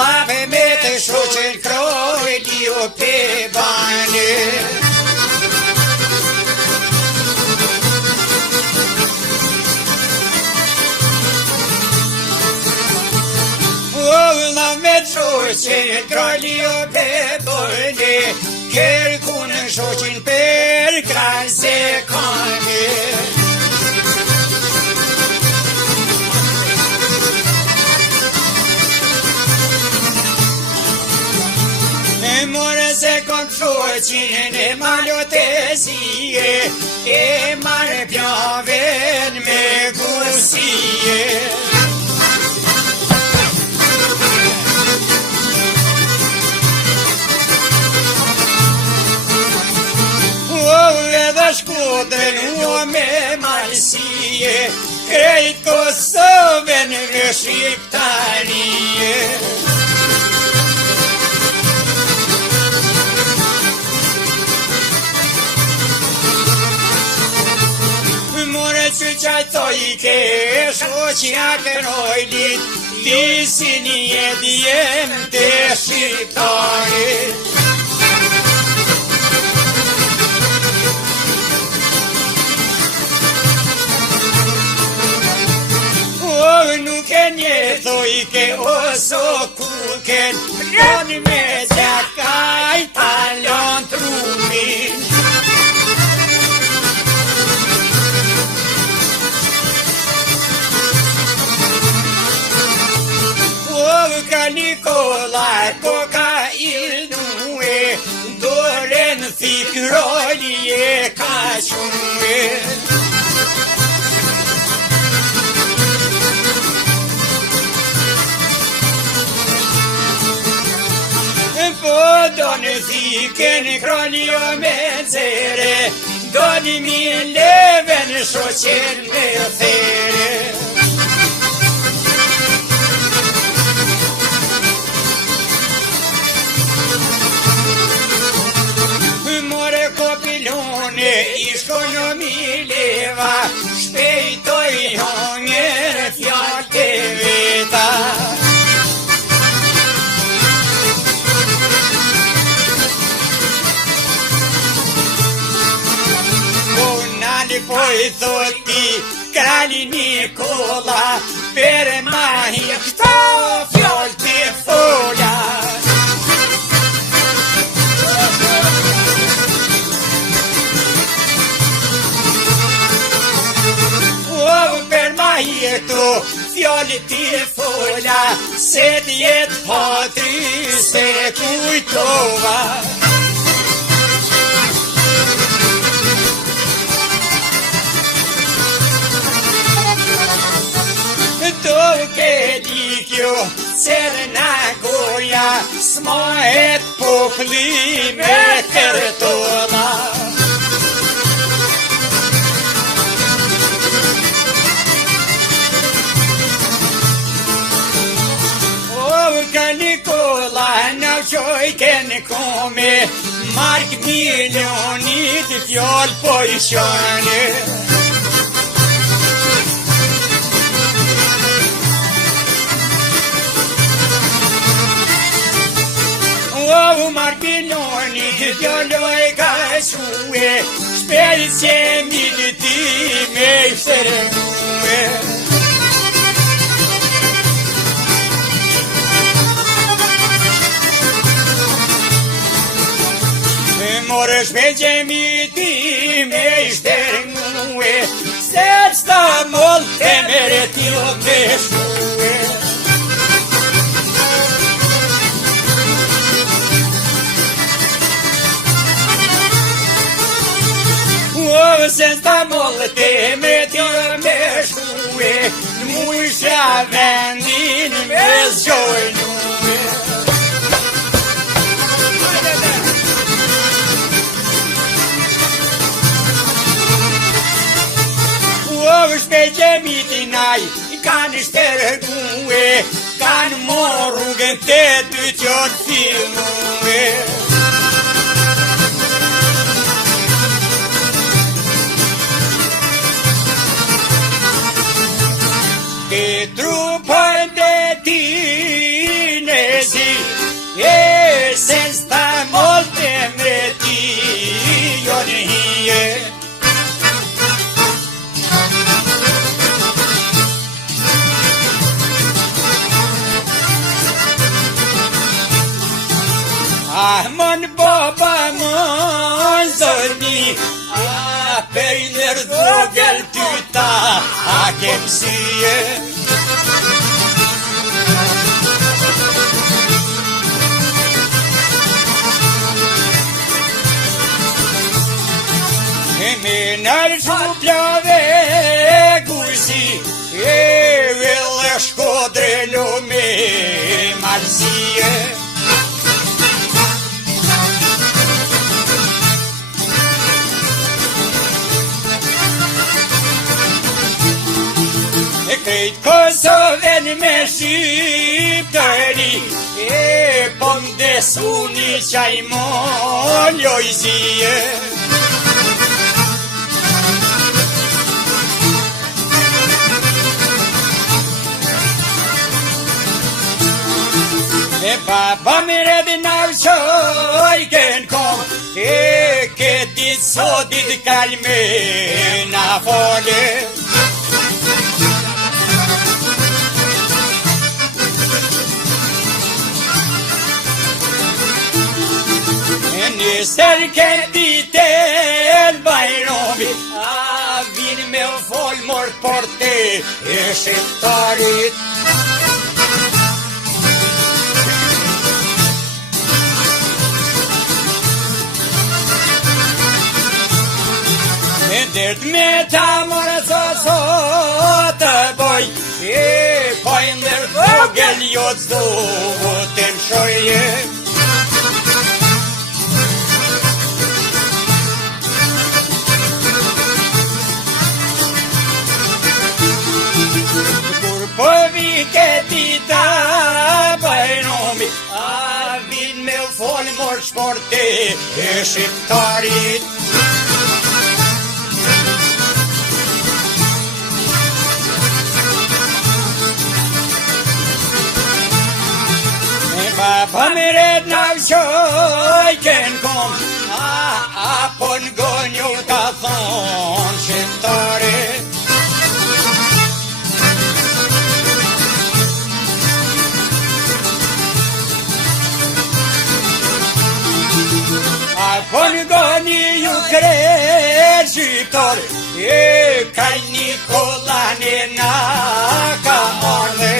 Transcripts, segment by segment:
lave me të shoqen kroj liu pe bane. Ullna me të shoqen kroj liu pe bane, kërku në shoqen per kraj se kane. More se kom shoqin e malotësie, e marrë pjaven me gusie. Edhe Shkodrën me malësie, krejt Kosovën me shqiptarie. Që qajtoj ke shoqja kërojlit, disin jedjem të shqiptarit. Nuk e njetoj ke oso kuken, rani me gjakaj talon trumin. Ka Nikolaj, ko ka ilnue, doren thikrolje ka que. Po do në thiken kroljo me zere, do një mi leven shoqen me there. I shkonjo mi leva, shpejtoj hongër fjall të veta. Nali po I thoti krali Nikola, per ma hikta fjall të fola. Jetu fjallit ti fola, se t'jet patri se kujtova. To ke dikjo, cerna goja, smahet popli me kërtona. Ka Nikolaj në qojken kome, mark milionit fjall po I shane. Mark milionit fjall po I ka shue, shpel se militi me I sërmue. More shpegje mi ti me I shtërnue, se s'ta moll të mere t'jo me shue. Se s'ta moll të mere t'jo me shue, n'mujshja vendin me zgjojnue. Shpegje mi t'inaj, kanë shtërgue, kanë morrugën të dy qërë filmue. Të trupën dhe ti në zi a pejner vogël tyta, a kemësie. Me nër shuplave guzi, e vëllë shkodrelu me marzie. E krejt Kosovën me shqiptëri, e pëndesu një qaj mollojzie. E baba mi redhi navqoj kënë kom, e këtë sotit kalme na fole. E njësër këtë ditel bajromi, a vin me fol mor porte e shqiptarit. Dert me ta morë so të boj, e pojndër vogël jo t'do të mshoje. Kur po vi këti ta bajromi, a vin me fol mor shporte e shqiptarit. Baba mi red navqoj kënë kom, a po n'gonju ka thonë shqiptare. A po n'gonju kred shqiptar, e kaj Nikolani na ka ardhe.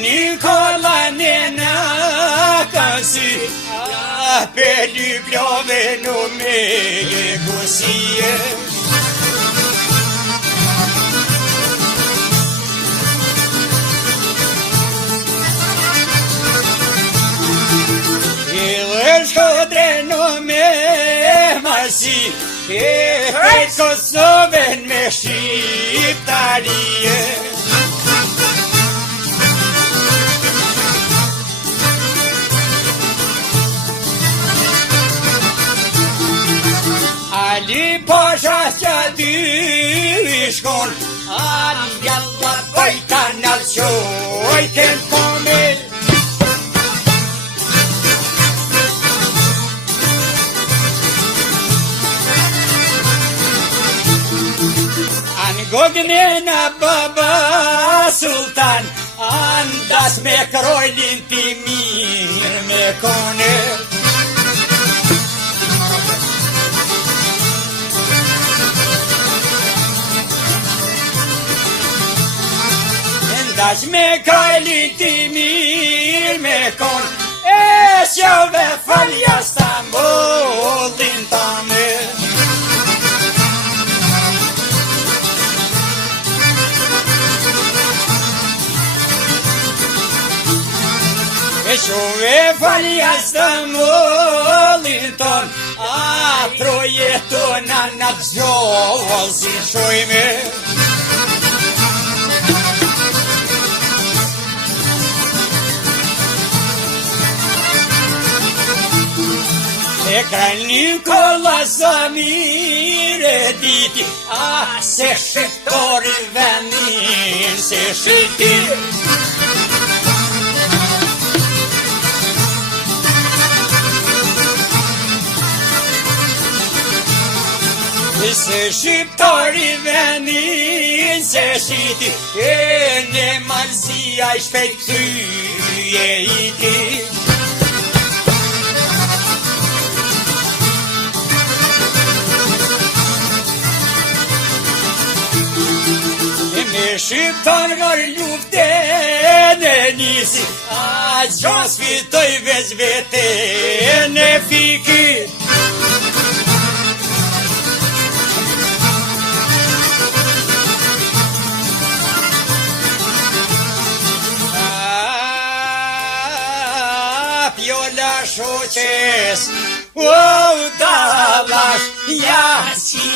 Nikolani na kasi, a peli plove no me gusie. Ile shkodre no me masi, e hejt Kosovën me shqiptarie. Ali Pasha që ty shkon, ali jalla pojta nalqoj kënë pomel. Angogni na baba sultan, andas me krojlin ti mirë me kone. Dash me krojlin ti mirë me kon, e shjove falja Stambullin tane. E shjove falja Stambullin ton, a projetona na t'gjohë si shojme. E ka Nikola Samire diti, a se shqiptori vendin se shiti. Se shqiptori vendin se shiti, e ai shpejt thyje I ti. Me shqiptar nga luften e nisi, a gjon sfitoj veç veten e fikit. Pjola shoqes, o davash, ja si